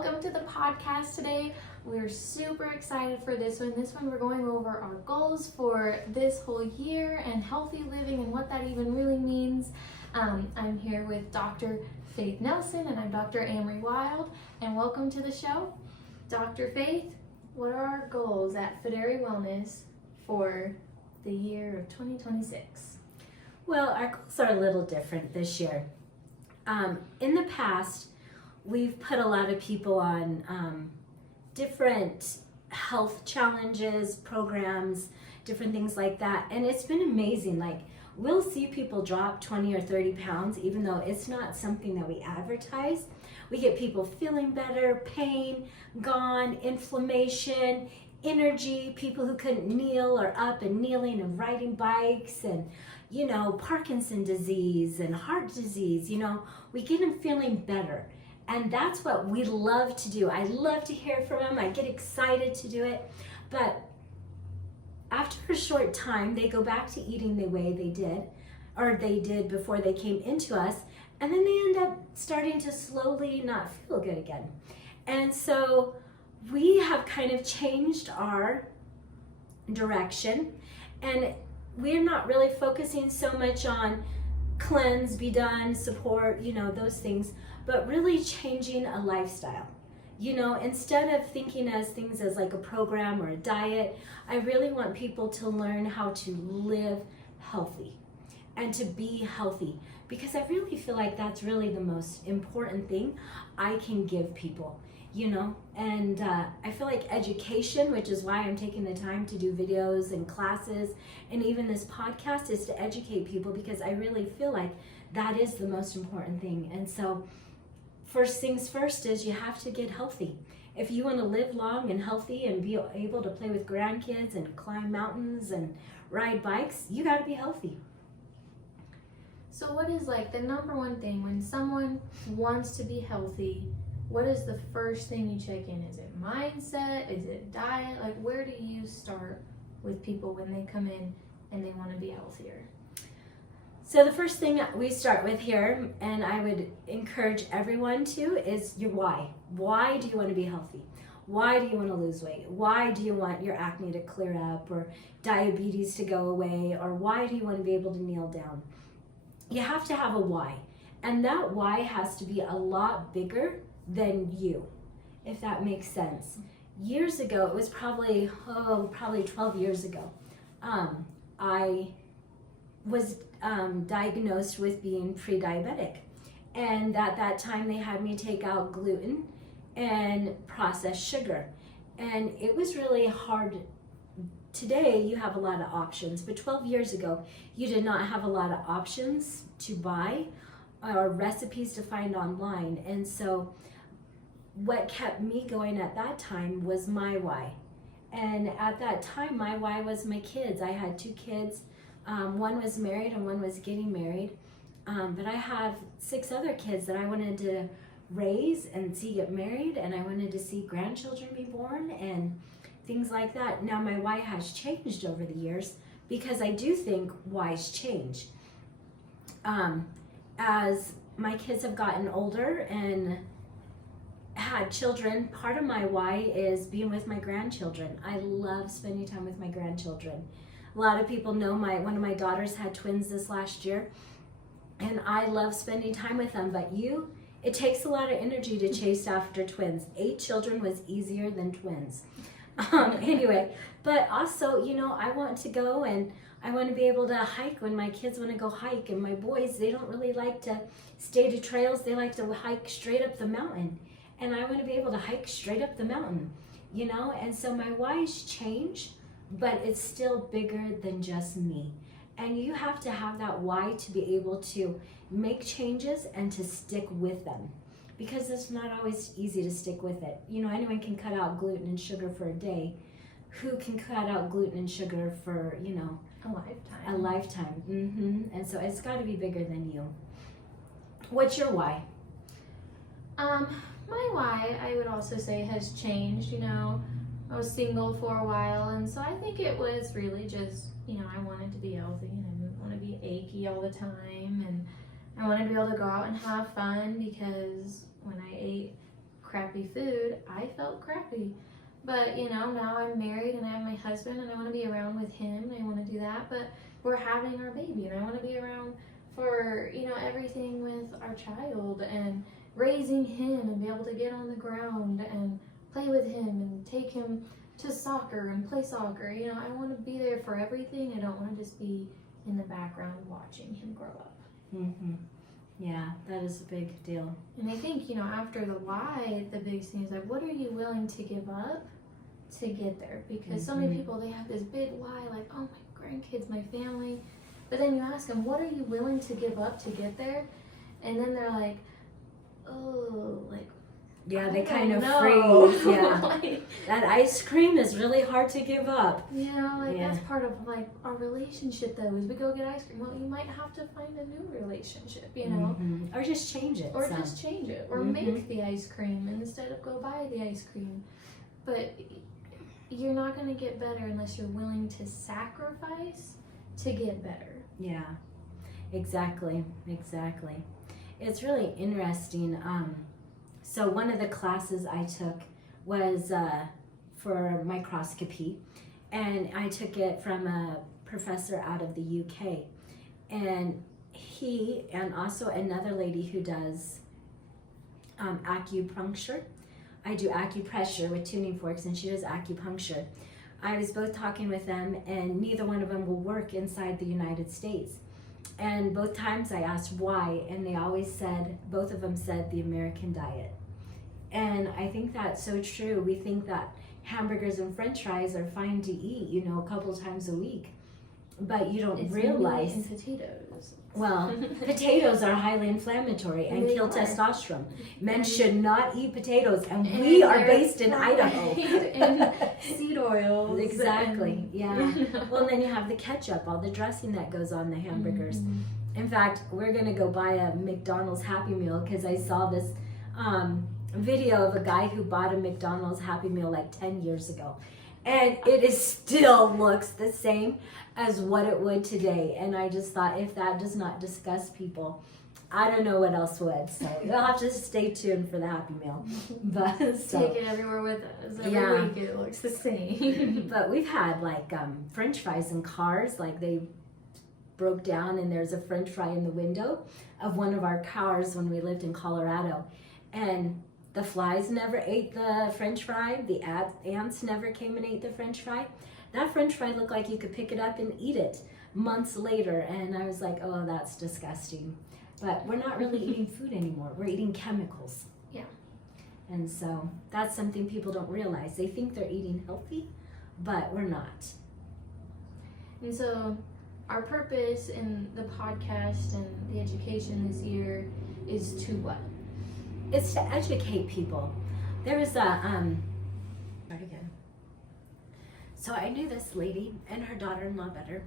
welcome to the podcast today. We're super excited for this one. This one we're going over our goals for this whole year and healthy living and what that even really means. I'm here with Dr. Faith Nelson and I'm Dr. Amory Wild, and welcome to the show. Dr. Faith, what are our goals at Fideri Wellness for the year of 2026? Well, our goals are a little different this year. In the past, we've put a lot of people on different health challenges, programs, different things like that, and it's been amazing. Like, we'll see people drop 20 or 30 pounds, even though it's not something that we advertise. We get people feeling better, pain gone, inflammation, energy, people who couldn't kneel are up and kneeling and riding bikes, and Parkinson's disease and heart disease, we get them feeling better. And that's what we love to do. I love to hear from them. I get excited to do it. But after a short time, they go back to eating the way they did before they came into us. And then they end up starting to slowly not feel good again. And so we have kind of changed our direction, and we're not really focusing so much on cleanse, be done, support, those things, but really changing a lifestyle. Instead of thinking as things as like a program or a diet, I really want people to learn how to live healthy and to be healthy, because I really feel like that's really the most important thing I can give people. And I feel like education, which is why I'm taking the time to do videos and classes and even this podcast, is to educate people, because I really feel like that is the most important thing. And so first things first is you have to get healthy. If you want to live long and healthy and be able to play with grandkids and climb mountains and ride bikes, you got to be healthy. So what is like the number one thing when someone wants to be healthy? What is the first thing you check in? Is it mindset? Is it diet? Like, where do you start with people when they come in and they want to be healthier? So the first thing we start with here, and I would encourage everyone to, is your why. Why do you want to be healthy? Why do you want to lose weight? Why do you want your acne to clear up, or diabetes to go away, or why do you want to be able to kneel down? You have to have a why, and that why has to be a lot bigger than you, if that makes sense. Years ago, it was probably 12 years ago, I was diagnosed with being pre-diabetic, and at that time they had me take out gluten and processed sugar, and it was really hard. Today you have a lot of options, but 12 years ago you did not have a lot of options to buy or recipes to find online. And so what kept me going at that time was my why. And at that time, my why was my kids. I had 2 kids. One was married and one was getting married. But I have 6 other kids that I wanted to raise and see get married, and I wanted to see grandchildren be born and things like that. Now my why has changed over the years, because I do think whys change. As my kids have gotten older and had children, part of my why is being with my grandchildren. I love spending time with my grandchildren. A lot of people know one of my daughters had twins this last year, and I love spending time with them. But it takes a lot of energy to chase after twins. 8 children was easier than twins. Anyway, but also, I want to go and I want to be able to hike when my kids want to go hike, and my boys, they don't really like to stay to trails. They like to hike straight up the mountain. And I want to be able to hike straight up the mountain, and so my whys change, but it's still bigger than just me. And you have to have that why to be able to make changes and to stick with them, because it's not always easy to stick with it. Anyone can cut out gluten and sugar for a day. Who can cut out gluten and sugar for, a lifetime? A lifetime. And so it's got to be bigger than you. What's your why? My why, I would also say, has changed. I was single for a while, and so I think it was really just, I wanted to be healthy, and I didn't want to be achy all the time, and I wanted to be able to go out and have fun, because when I ate crappy food, I felt crappy. But, now I'm married and I have my husband and I want to be around with him and I want to do that. But we're having our baby and I want to be around for, everything with our child and raising him and be able to get on the ground and play with him and take him to soccer and play soccer. I want to be there for everything. I don't want to just be in the background watching him grow up. Mm-hmm. Yeah, that is a big deal. And I think, after the why, the biggest thing is like, what are you willing to give up to get there? Because so many people, they have this big why, like, oh, my grandkids, my family. But then you ask them, what are you willing to give up to get there? And then they're like, oh, like, yeah, they kind of know. freeze. Yeah, Like, that ice cream is really hard to give up. that's part of like our relationship though, is we go get ice cream. Well, you might have to find a new relationship, Mm-hmm. Or just change it. or just change it, or make the ice cream instead of go buy the ice cream. But you're not going to get better unless you're willing to sacrifice to get better. Yeah, exactly. It's really interesting. So one of the classes I took was for microscopy, and I took it from a professor out of the UK, and he and also another lady who does acupuncture. I do acupressure with tuning forks, and she does acupuncture. I was both talking with them, and neither one of them will work inside the United States. And both times I asked why, and they always said, both of them said the American diet. And I think that's so true. We think that hamburgers and french fries are fine to eat, a couple times a week. But you don't realize. Meat and potatoes. Well, potatoes are highly inflammatory and kill testosterone. Men should not eat potatoes, and we are based in Idaho. And seed oils. Exactly, yeah. Well, and then you have the ketchup, all the dressing that goes on the hamburgers. In fact, we're going to go buy a McDonald's Happy Meal because I saw this video of a guy who bought a McDonald's Happy Meal like 10 years ago. And it still looks the same as what it would today. And I just thought, if that does not disgust people, I don't know what else would. So you'll have to stay tuned for the Happy Meal. But take it everywhere with us. Every week it looks the same. But we've had like French fries in cars. Like they broke down, and there's a French fry in the window of one of our cars when we lived in Colorado, and the flies never ate the French fry. The ants never came and ate the French fry. That French fry looked like you could pick it up and eat it months later. And I was like, oh, that's disgusting. But we're not really eating food anymore. We're eating chemicals. Yeah. And so that's something people don't realize. They think they're eating healthy, but we're not. And so our purpose in the podcast and the education this year is to what? It's to educate people. There was a, start again. So I knew this lady and her daughter-in-law better,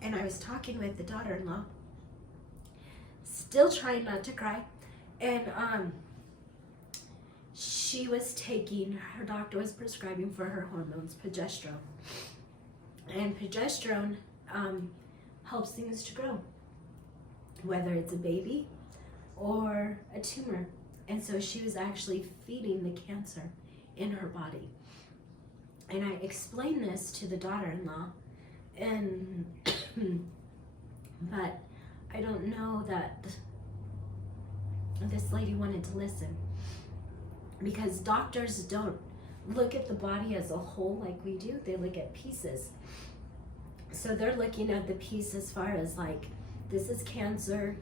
and I was talking with the daughter-in-law, still trying not to cry, and she was taking, her doctor was prescribing for her hormones, progesterone, and progesterone helps things to grow, whether it's a baby or a tumor. And so she was actually feeding the cancer in her body. And I explained this to the daughter-in-law, and but I don't know that this lady wanted to listen, because doctors don't look at the body as a whole like we do. They look at pieces. So they're looking at the piece as far as like, this is cancer,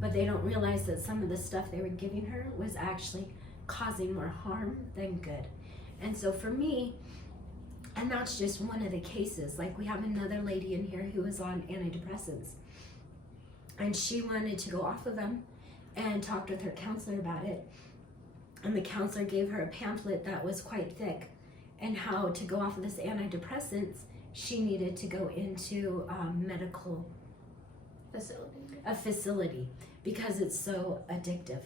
but they don't realize that some of the stuff they were giving her was actually causing more harm than good. And so for me, and that's just one of the cases, like we have another lady in here who was on antidepressants, and she wanted to go off of them and talked with her counselor about it. And the counselor gave her a pamphlet that was quite thick, and how to go off of this antidepressants, she needed to go into medical facility because it's so addictive.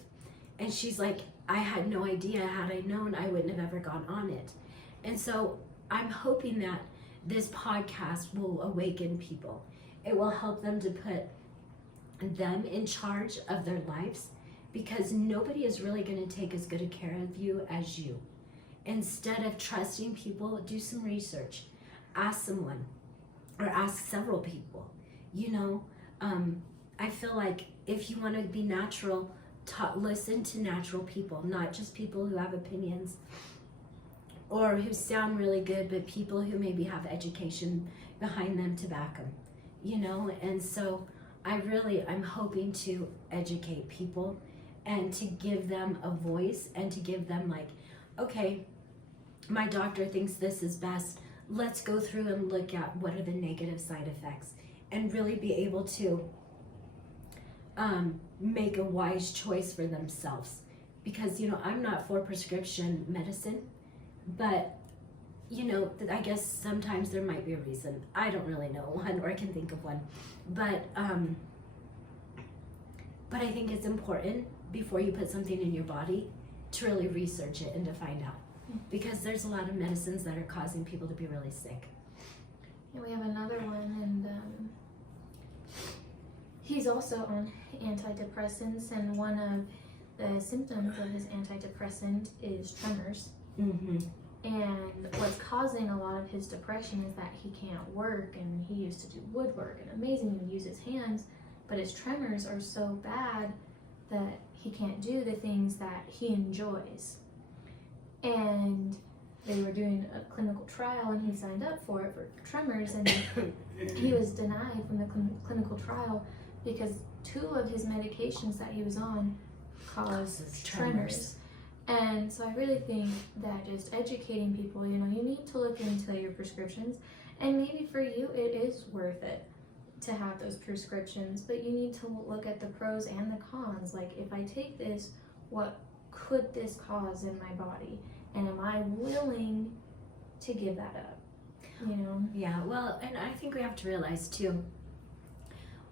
And she's like, I had no idea. Had I known, I wouldn't have ever gone on it. And so I'm hoping that this podcast will awaken people. It will help them to put them in charge of their lives, because nobody is really going to take as good a care of you as you. Instead of trusting people, do some research. Ask someone or ask several people. I feel like if you want to be natural, listen to natural people, not just people who have opinions or who sound really good, but people who maybe have education behind them to back them, And so I'm hoping to educate people and to give them a voice and to give them like, okay, my doctor thinks this is best. Let's go through and look at what are the negative side effects and really be able to make a wise choice for themselves. Because, I'm not for prescription medicine, but, I guess sometimes there might be a reason. I don't really know one, or I can think of one. But I think it's important before you put something in your body to really research it and to find out. Because there's a lot of medicines that are causing people to be really sick. Yeah, we have another one, and he's also on antidepressants, and one of the symptoms of his antidepressant is tremors. Mm-hmm. And what's causing a lot of his depression is that he can't work, and he used to do woodwork, and amazing, he would use his hands, but his tremors are so bad that he can't do the things that he enjoys. And they were doing a clinical trial, and he signed up for it for tremors, and he was denied from the clinical trial because 2 of his medications that he was on caused tremors. And so I really think that just educating people, you need to look into your prescriptions, and maybe for you it is worth it to have those prescriptions, but you need to look at the pros and the cons. Like, if I take this, what could this cause in my body? And am I willing to give that up? Yeah, well, and I think we have to realize too,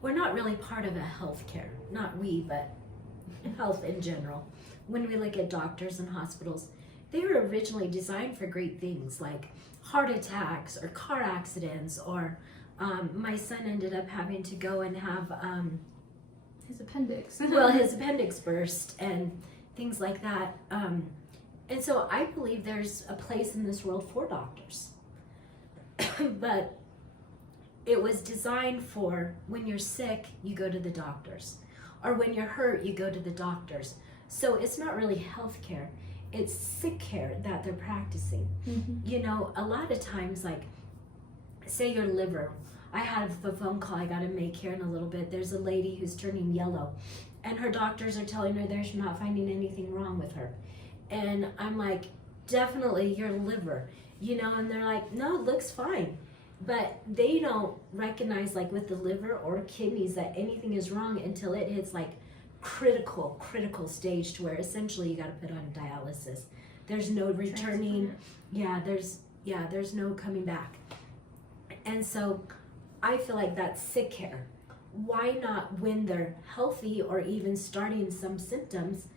we're not really part of a healthcare, not we, but health in general. When we look at doctors and hospitals, they were originally designed for great things like heart attacks or car accidents, or my son ended up having to go and have his appendix. His appendix burst and things like that. And so I believe there's a place in this world for doctors. But it was designed for when you're sick, you go to the doctors. Or when you're hurt, you go to the doctors. So it's not really health care. It's sick care that they're practicing. Mm-hmm. A lot of times, like, say your liver. I have a phone call I got to make here in a little bit. There's a lady who's turning yellow, and her doctors are telling her they're not finding anything wrong with her. And I'm like, definitely your liver, and they're like, no, it looks fine. But they don't recognize, like with the liver or kidneys, that anything is wrong until it hits like critical stage to where essentially you got to put on dialysis. There's no returning. There's no coming back. And so I feel like that's sick care. Why not, when they're healthy or even starting some symptoms,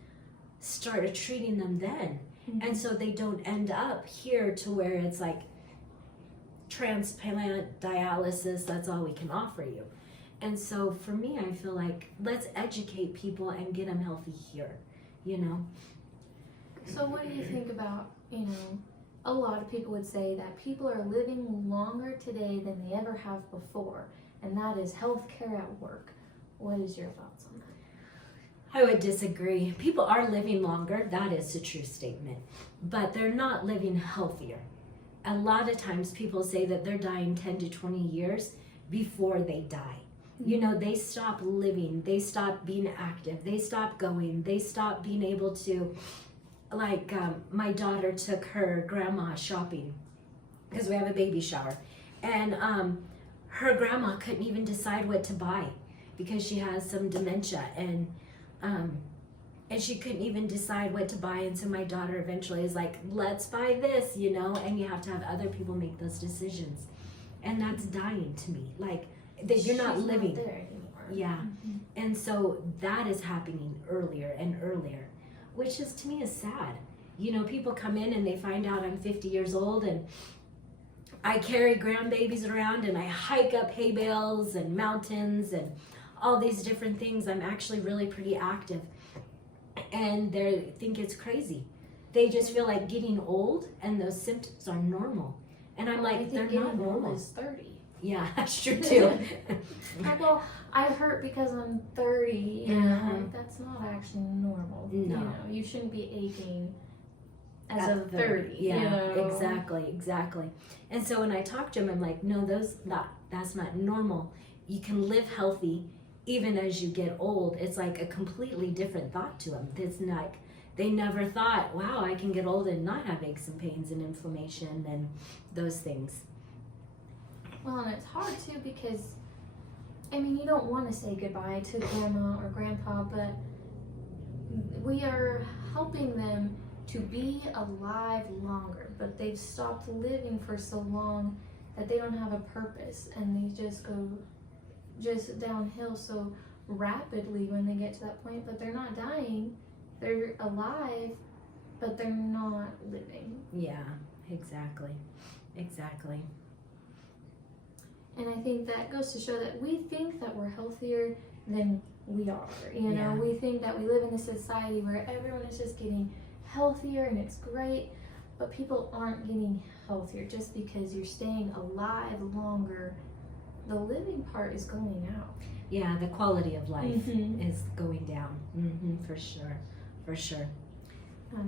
start treating them then? Mm-hmm. And so they don't end up here to where it's like transplant, dialysis, that's all we can offer you. And so for me, I feel like let's educate people and get them healthy here, So what do you think about, a lot of people would say that people are living longer today than they ever have before, and that is healthcare at work. What is your thoughts on that? I would disagree. People are living longer, that is a true statement, but they're not living healthier. A lot of times people say that they're dying 10 to 20 years before they die. They stop living, they stop being active, they stop going, they stop being able to, like my daughter took her grandma shopping because we have a baby shower, and her grandma couldn't even decide what to buy because she has some dementia, and she couldn't even decide what to buy. And so my daughter eventually is like, let's buy this, and you have to have other people make those decisions. And that's dying to me. Like, that you're not living. Not there anymore. Yeah. Mm-hmm. And so that is happening earlier and earlier, which is, to me, is sad. People come in and they find out I'm 50 years old and I carry grandbabies around and I hike up hay bales and mountains and all these different things. I'm actually really pretty active. and they think it's crazy. They just feel like getting old and those symptoms are normal. And I'm I like, think they're getting not old normal. is 30. Yeah, that's true too. Like, well, I hurt because I'm 30. You know, Uh-huh. like, that's not actually normal. No. You know, you shouldn't be aching as At of 30. Yeah, you know? exactly. And so when I talk to him, I'm like, no, that's not normal. You can live healthy even as you get old. It's like a completely different thought to them. It's like they never thought, wow, I can get old and not have aches and pains and inflammation and those things. Well, and it's hard too because, I mean, you don't want to say goodbye to grandma or grandpa, but we are helping them to be alive longer, but they've stopped living for so long that they don't have a purpose, and they just go downhill so rapidly when they get to that point. But they're not dying, they're alive, but they're not living. Yeah, exactly. And I think that goes to show that we think that we're healthier than we are. You know, Yeah. we think that we live in a society where everyone is just getting healthier and it's great, but people aren't getting healthier just because you're staying alive longer. The living part is going out. Yeah, the quality of life Mhm. is going down. For sure.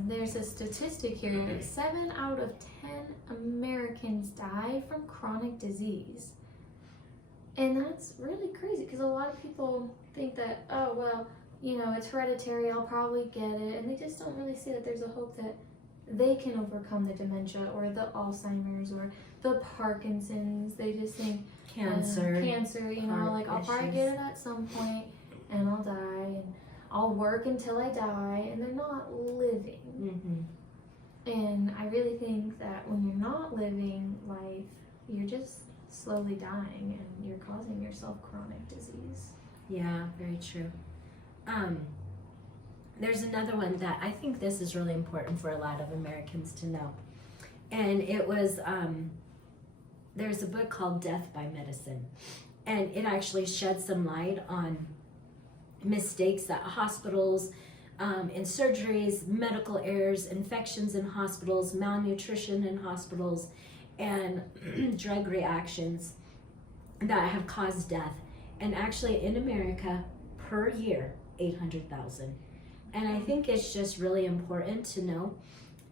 There's a statistic here that 7 out of 10 Americans die from chronic disease. And that's really crazy because a lot of people think that, oh, well, you know, it's hereditary, I'll probably get it. And they just don't really see that there's a hope that they can overcome the dementia or the Alzheimer's or the Parkinson's. They just think Cancer. you know, heart like I'll probably issues. get it at some point and I'll die and I'll work until I die, and they're not living. And I really think that when you're not living life, you're just slowly dying and you're causing yourself chronic disease. Yeah, very true. There's another one that I think this is really important for a lot of Americans to know. And it was, there's a book called Death by Medicine. And it actually sheds some light on mistakes that hospitals, in surgeries, medical errors, infections in hospitals, malnutrition in hospitals, and drug reactions that have caused death. And actually in America, per year, 800,000. And I think it's just really important to know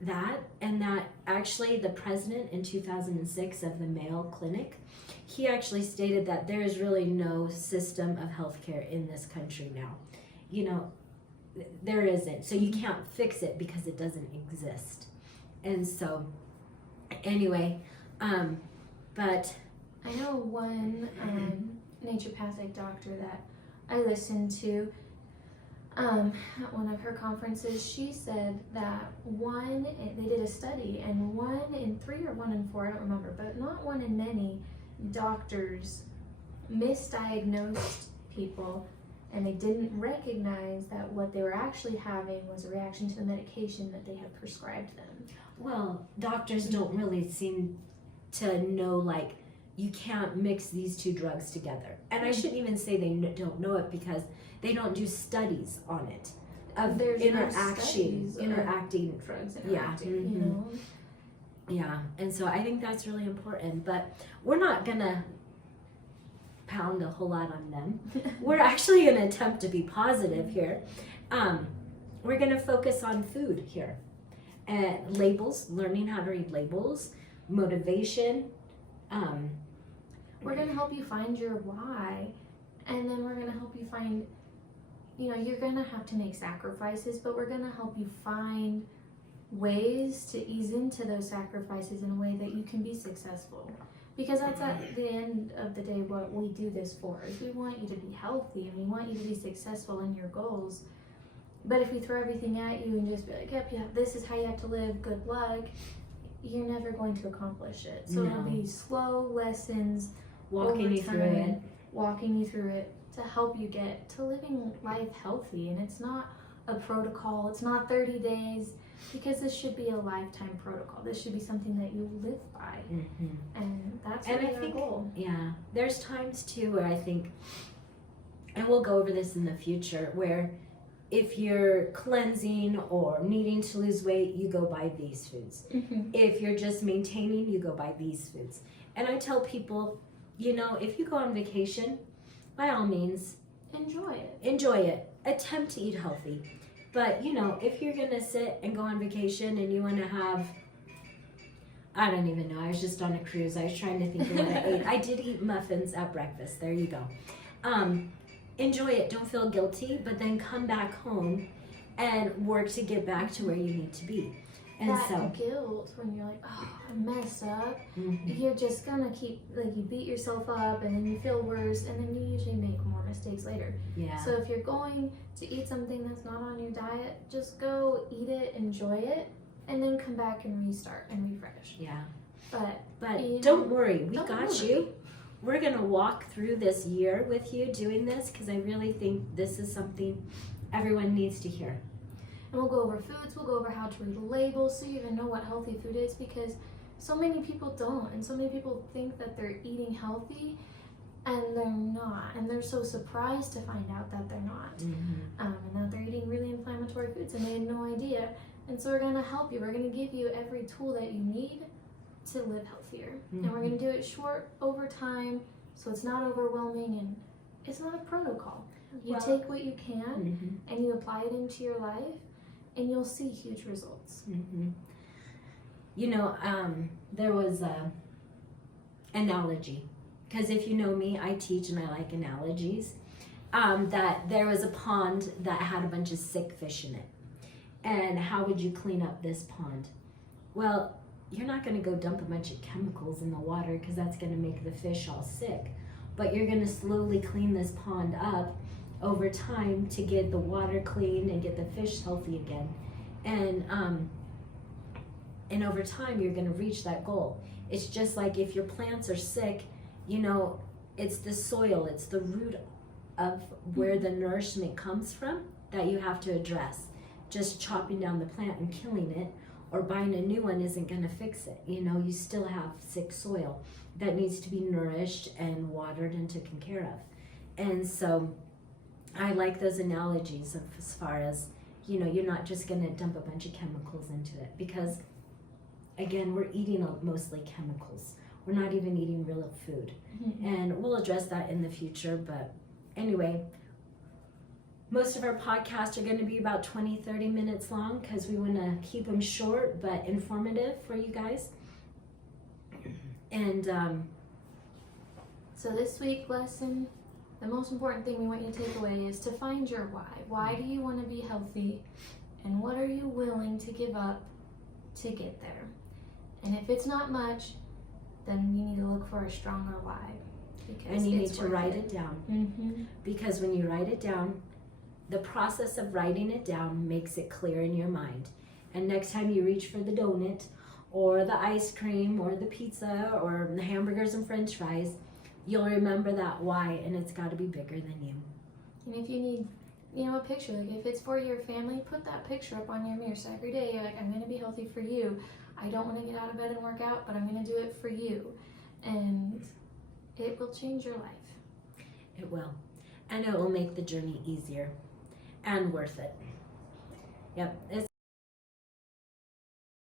that, and that actually the president in 2006 of the Mayo Clinic, he actually stated that there is really no system of healthcare in this country now. You know, there isn't. So you can't fix it because it doesn't exist. And so, anyway, but I know one naturopathic doctor that I listened to at one of her conferences. She said that they did a study, and 1 in 3 or 1 in 4, I don't remember, but not 1 in many doctors misdiagnosed people, and they didn't recognize that what they were actually having was a reaction to the medication that they had prescribed them. well, doctors don't really seem to know, like, you can't mix these two drugs together. And I shouldn't even say they don't know it because they don't do studies on it of There's no interacting. studies of drugs interacting, you know. Yeah, and so I think that's really important. But we're not gonna pound a whole lot on them. We're actually gonna attempt to be positive here. We're gonna focus on food here, and labels, learning how to read labels, motivation. We're going to help you find your why, and then we're going to help you find, you know, you're going to have to make sacrifices, but we're going to help you find ways to ease into those sacrifices in a way that you can be successful. Because that's at the end of the day what we do this for, is we want you to be healthy and we want you to be successful in your goals. But if we throw everything at you and just be like, yep, this is how you have to live, good luck, you're never going to accomplish it. So it'll be slow lessons, walking you through it, walking you through it to help you get to living life healthy. And it's not a protocol, it's not 30 days, because this should be a lifetime protocol. This should be something that you live by. And that's really our goal. Yeah, there's times too where I think, and we'll go over this in the future, where if you're cleansing or needing to lose weight, you go buy these foods. If you're just maintaining, you go buy these foods. And I tell people, if you go on vacation, by all means, enjoy it. Attempt to eat healthy. But, if you're going to sit and go on vacation and you want to have, I don't even know. I was just on a cruise. I was trying to think of what I ate. I did eat muffins at breakfast. There you go. Enjoy it. Don't feel guilty. But then come back home and work to get back to where you need to be. And that guilt when you're like, oh, I messed up. You're just gonna keep, you beat yourself up and then you feel worse and then you usually make more mistakes later. Yeah. So if you're going to eat something that's not on your diet, just go eat it, enjoy it, and then come back and restart and refresh. Yeah. But don't worry. We don't got worry. you. We're going to walk through this year with you doing this because I really think this is something everyone needs to hear. And we'll go over foods, we'll go over how to read a label so you even know what healthy food is, because so many people don't, and so many people think that they're eating healthy and they're not, and they're so surprised to find out that they're not, and that they're eating really inflammatory foods and they had no idea. And so we're going to help you. We're going to give you every tool that you need to live healthier, and we're going to do it short over time so it's not overwhelming and it's not a protocol. You take what you can and you apply it into your life, and you'll see huge results. There was a analogy, because if you know me, I teach and I like analogies, that there was a pond that had a bunch of sick fish in it. And how would you clean up this pond? Well, you're not going to go dump a bunch of chemicals in the water because that's going to make the fish all sick. But you're going to slowly clean this pond up over time to get the water clean and get the fish healthy again. And over time, you're going to reach that goal. It's just like if your plants are sick, it's the soil, it's the root of where the nourishment comes from that you have to address. Just chopping down the plant and killing it or buying a new one isn't going to fix it. You still have sick soil that needs to be nourished and watered and taken care of. And so I like those analogies of as far as, you're not just going to dump a bunch of chemicals into it, because again, we're eating mostly chemicals. We're not even eating real food. And we'll address that in the future. But anyway, most of our podcasts are going to be about 20-30 minutes long because we want to keep them short but informative for you guys. And so this week lesson, the most important thing we want you to take away is to find your why. Why do you want to be healthy? And what are you willing to give up to get there? And if it's not much, then you need to look for a stronger why. And you need to write it down. Because when you write it down, the process of writing it down makes it clear in your mind. And next time you reach for the donut or the ice cream or the pizza or the hamburgers and french fries, you'll remember that why, and it's got to be bigger than you. And if you need, a picture, if it's for your family, put that picture up on your mirror. So every day you're like, I'm going to be healthy for you. I don't want to get out of bed and work out, but I'm going to do it for you. And it will change your life. It will. And it will make the journey easier and worth it. Yep.